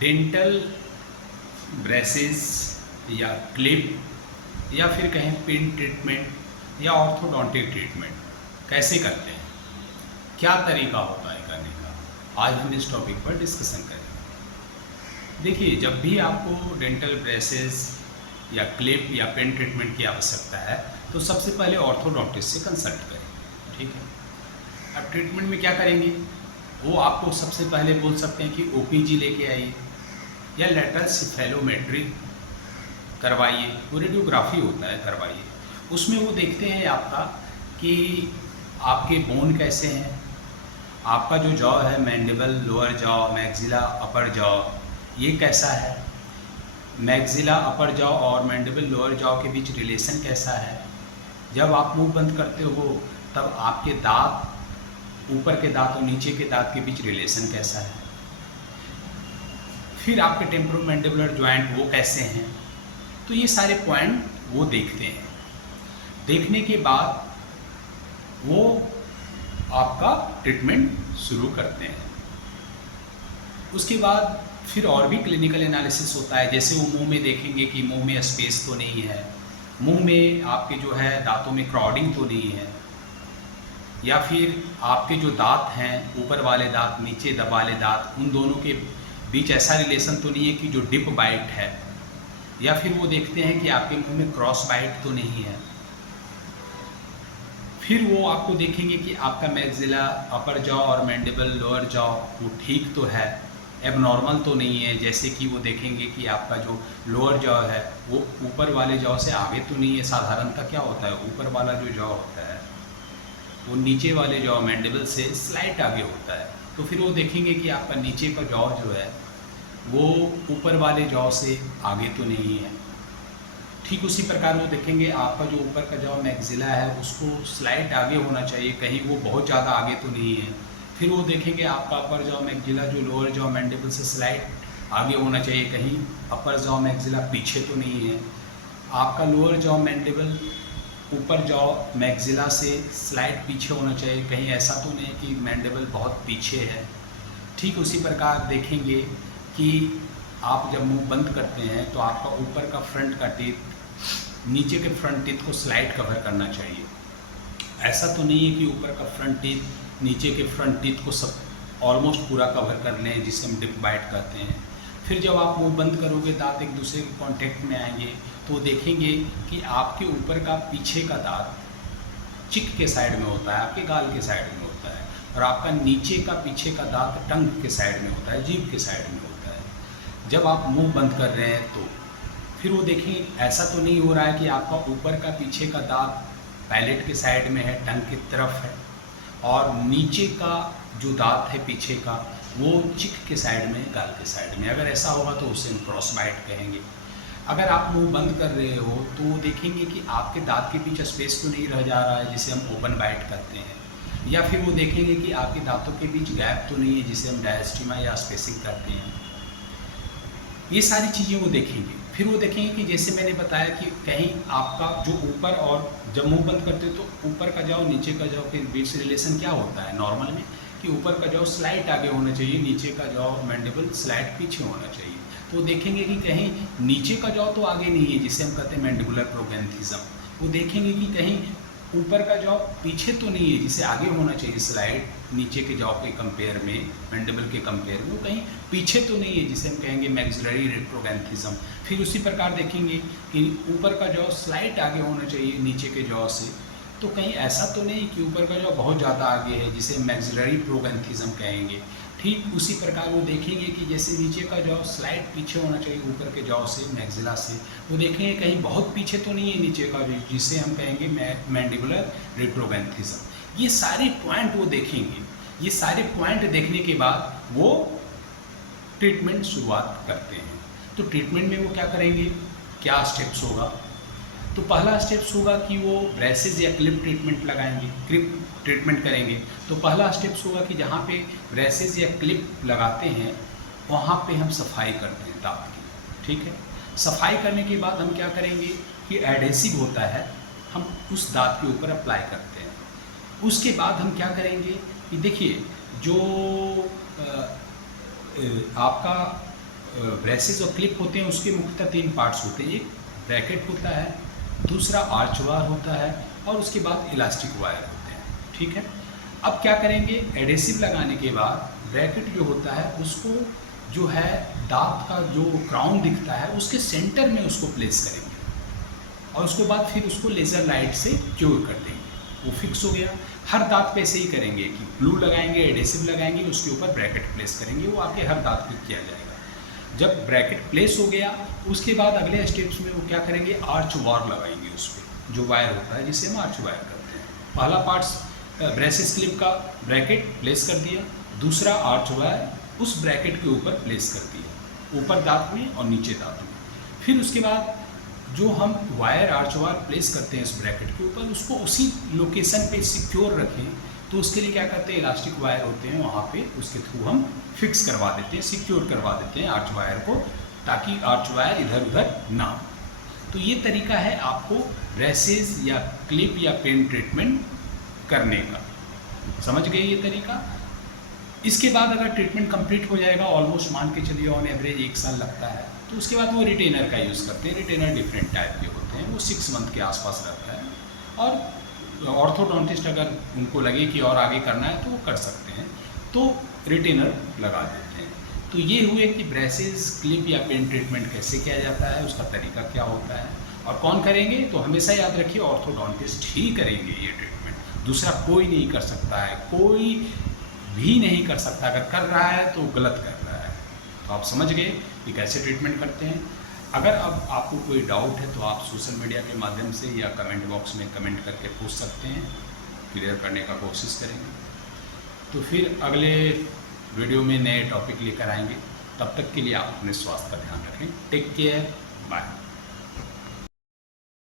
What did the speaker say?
Dental braces या clip या फिर कहें पिन ट्रीटमेंट या ऑर्थोडोंटिक ट्रीटमेंट कैसे करते हैं, क्या तरीका होता है करने का, आज हम इस टॉपिक पर डिस्कशन करेंगे। देखिए, जब भी आपको डेंटल ब्रेसेस या क्लिप या पेन ट्रीटमेंट की आवश्यकता है तो सबसे पहले ऑर्थोडोंटिस्ट से कंसल्ट करें, ठीक है। अब ट्रीटमेंट में क्या करेंगे, वो आपको सबसे पहले बोल सकते हैं कि ओपीजी लेके आइए या लेटरल सेफेलोमेट्री करवाइए, वो रेडियोग्राफी होता है, करवाइए। उसमें वो देखते हैं आपका कि आपके बोन कैसे हैं, आपका जो जॉ है, मैंडिबल, लोअर जॉ, मैक्सिला, अपर जॉ, ये कैसा है, मैक्सिला, अपर जॉ और मैंडिबल, लोअर जॉ के बीच रिलेशन कैसा है। जब आप मुंह बंद करते हो तब आपके दांत, ऊपर के दांत और नीचे के दांत के बीच रिलेशन कैसा है। फिर आपके टेम्पोरोमैंडिबुलर जॉइंट वो कैसे हैं। तो ये सारे पॉइंट वो देखते हैं। देखने के बाद वो आपका ट्रीटमेंट शुरू करते हैं। उसके बाद फिर और भी क्लिनिकल एनालिसिस होता है, जैसे वो मुंह में देखेंगे कि मुंह में स्पेस तो नहीं है, मुंह में आपके जो है दांतों में क्राउडिंग तो नहीं है, या फिर आपके जो दांत हैं, ऊपर वाले दांत, नीचे वाले दांत, उन दोनों के बीच ऐसा रिलेशन तो नहीं है कि जो डिप बाइट है, या फिर वो देखते हैं कि आपके मुंह में क्रॉस बाइट तो नहीं है। फिर वो आपको देखेंगे कि आपका मैक्सिला, अपर जॉ और मैंडिबल, लोअर जॉ वो ठीक तो है, एबनॉर्मल तो नहीं है। जैसे कि वो देखेंगे कि आपका जो लोअर जॉ है वो ऊपर वाले जॉ से आगे तो नहीं है। साधारणतः क्या होता है, ऊपर वाला जो जॉ होता है वो नीचे वाले जॉ, मैंडिबल से स्लाइट आगे होता है। तो फिर वो देखेंगे कि आपका नीचे का जॉ जो है वो ऊपर वाले जॉ से आगे तो नहीं है। ठीक उसी प्रकार वो देखेंगे आपका जो ऊपर का जॉ मैक्सिला है उसको स्लाइट आगे होना चाहिए, कहीं वो बहुत ज़्यादा आगे तो नहीं है। फिर वो देखेंगे आपका अपर जॉ मैक्सिला जो लोअर जॉ मैंडिबल से स्लाइट आगे होना चाहिए, कहीं अपर जॉ मैक्सिला पीछे तो नहीं है। आपका लोअर जॉ मैंडिबल ऊपर जॉ मैक्सिला से स्लाइट पीछे होना चाहिए, कहीं ऐसा तो नहीं है कि मैंडिबल बहुत पीछे है। ठीक उसी प्रकार देखेंगे कि आप जब मुंह बंद करते हैं तो आपका ऊपर का फ्रंट का टीथ नीचे के फ्रंट टीथ को स्लाइड कवर करना चाहिए। ऐसा तो नहीं है कि ऊपर का फ्रंट टीथ नीचे के फ्रंट टीथ को सब ऑलमोस्ट पूरा कवर कर लें, जिसे हम डिप बाइट कहते हैं। फिर जब आप मुंह बंद करोगे, दांत एक दूसरे के कांटेक्ट में आएंगे तो देखेंगे कि आपके ऊपर का पीछे का दांत चिक के साइड में होता है, आपके गाल के साइड में होता है, और आपका नीचे का पीछे का दांत टंग के साइड में होता है, जीभ के साइड में होता है। जब आप मुंह बंद कर रहे हैं तो फिर वो देखें ऐसा तो नहीं हो रहा है कि आपका ऊपर का पीछे का दांत पैलेट के साइड में है, टंग की तरफ है, और नीचे का जो दांत है पीछे का वो चिक के साइड में, गाल के साइड में। अगर ऐसा होगा तो उसे हम क्रॉस बाइट कहेंगे। अगर आप मुंह बंद कर रहे हो तो देखेंगे कि आपके दांत के बीच स्पेस तो नहीं रह जा रहा है, जिसे हम ओपन बाइट कहते हैं। या फिर वो देखेंगे कि आपके दांतों के बीच गैप तो नहीं है, जिसे हम डायस्टीमा या स्पेसिंग कहते हैं। ये सारी चीज़ें वो देखेंगे। फिर वो देखेंगे कि जैसे मैंने बताया कि कहीं आपका जो ऊपर, और जब मुंह बंद करते हो तो ऊपर का जाओ नीचे का जाओ के बीच रिलेशन क्या होता है नॉर्मल में, कि ऊपर का जाओ स्लाइट आगे होना चाहिए, नीचे का जाओ मैंडिबल स्लाइट पीछे होना चाहिए। तो देखेंगे कि कहीं नीचे का जाओ तो आगे नहीं है, जिसे हम कहते हैं मैंडिबुलर प्रोगैंथिज्म। वो देखेंगे कि कहीं ऊपर का जॉ पीछे तो नहीं है, जिसे आगे होना चाहिए स्लाइड, नीचे के जॉ के कंपेयर में, मैंडिबल के कंपेयर में, वो कहीं पीछे तो नहीं है, जिसे हम कहेंगे मैक्सिलरी रेट्रोगैंथिज्म। फिर उसी प्रकार देखेंगे कि ऊपर का जॉ स्लाइट आगे होना चाहिए नीचे के जॉ से, तो कहीं ऐसा तो नहीं कि ऊपर का जॉ बहुत ज़्यादा आगे है, जिसे मैक्सिलरी प्रोगैंथिज्म कहेंगे। ठीक उसी प्रकार वो देखेंगे कि जैसे नीचे का जॉ स्लाइड पीछे होना चाहिए ऊपर के जॉ से, मैक्सिला से, वो देखेंगे कहीं बहुत पीछे तो नहीं है नीचे का, जिसे हम कहेंगे मैंडिबुलर रेट्रोगैंथिज्म। ये सारे पॉइंट वो देखेंगे। ये सारे पॉइंट देखने के बाद वो ट्रीटमेंट शुरुआत करते हैं। तो ट्रीटमेंट में वो क्या करेंगे, क्या स्टेप्स होगा। तो पहला स्टेप्स होगा कि वो ब्रेसेस या क्लिप ट्रीटमेंट लगाएंगे, क्लिप ट्रीटमेंट करेंगे। तो पहला स्टेप्स होगा कि जहाँ पे ब्रेसेस या क्लिप लगाते हैं वहाँ पे हम सफाई करते हैं दांत की, ठीक है। सफाई करने के बाद हम क्या करेंगे कि एडहेसिव होता है, हम उस दांत के ऊपर अप्लाई करते हैं। उसके बाद हम क्या करेंगे कि देखिए जो आपका ब्रेसेस और क्लिप होते हैं उसके मुख्यतः 3 पार्ट्स होते हैं। एक ब्रैकेट होता है, दूसरा आर्च वायर होता है और उसके बाद इलास्टिक वायर होते हैं। ठीक है, अब क्या करेंगे, एडेसिव लगाने के बाद ब्रैकेट जो होता है उसको जो है दांत का जो क्राउन दिखता है उसके सेंटर में उसको प्लेस करेंगे और उसके बाद फिर उसको लेज़र लाइट से क्योर कर देंगे। वो फिक्स हो गया। हर दांत पे ऐसे ही करेंगे कि ग्लू लगाएंगे, एडेसिव लगाएंगे, उसके ऊपर ब्रैकेट प्लेस करेंगे, वो आके हर दांत पे किया जाएगा। जब ब्रैकेट प्लेस हो गया उसके बाद अगले स्टेप्स में वो क्या करेंगे, आर्च वायर लगाएंगे उस पर, जो वायर होता है जिसे हम आर्च वायर करते हैं। पहला पार्ट्स ब्रेसेस क्लिप का ब्रैकेट प्लेस कर दिया, दूसरा आर्च वायर उस ब्रैकेट के ऊपर प्लेस कर दिया, ऊपर दांत में और नीचे दांत में। फिर उसके बाद जो हम वायर आर्च वायर प्लेस करते हैं इस ब्रैकेट के ऊपर, उसको उसी लोकेशन पे सिक्योर रखें, तो उसके लिए क्या करते हैं, इलास्टिक वायर होते हैं वहाँ पे, उसके थ्रू हम फिक्स करवा देते हैं, सिक्योर करवा देते हैं आर्च वायर को, ताकि आर्च वायर इधर उधर ना हो। तो ये तरीका है आपको ब्रेसेस या क्लिप या पेन ट्रीटमेंट करने का। समझ गए ये तरीका। इसके बाद अगर ट्रीटमेंट कंप्लीट हो जाएगा, ऑलमोस्ट मान के चलिए ऑन एवरेज 1 साल लगता है, तो उसके बाद वो रिटेनर का यूज़ करते हैं। रिटेनर डिफरेंट टाइप के होते हैं, वो 6 मंथ के आसपास रहता है। और ऑर्थोडोंटिस्ट अगर उनको लगे कि और आगे करना है तो वो कर सकते हैं, तो रिटेनर लगा देते हैं। तो ये हुए कि ब्रेसेस, क्लिप या पेन ट्रीटमेंट कैसे किया जाता है, उसका तरीका क्या होता है और कौन करेंगे। तो हमेशा याद रखिए ऑर्थोडोंटिस्ट ही करेंगे ये ट्रीटमेंट, दूसरा कोई नहीं कर सकता है, कोई भी नहीं कर सकता। अगर कर रहा है तो गलत कर रहा है। तो आप समझ गए कि कैसे ट्रीटमेंट करते हैं। अगर अब आपको कोई डाउट है तो आप सोशल मीडिया के माध्यम से या कमेंट बॉक्स में कमेंट करके पूछ सकते हैं, क्लियर करने का कोशिश करेंगे। तो फिर अगले वीडियो में नए टॉपिक लेकर आएंगे। तब तक के लिए आप अपने स्वास्थ्य का ध्यान रखें। Take care, bye.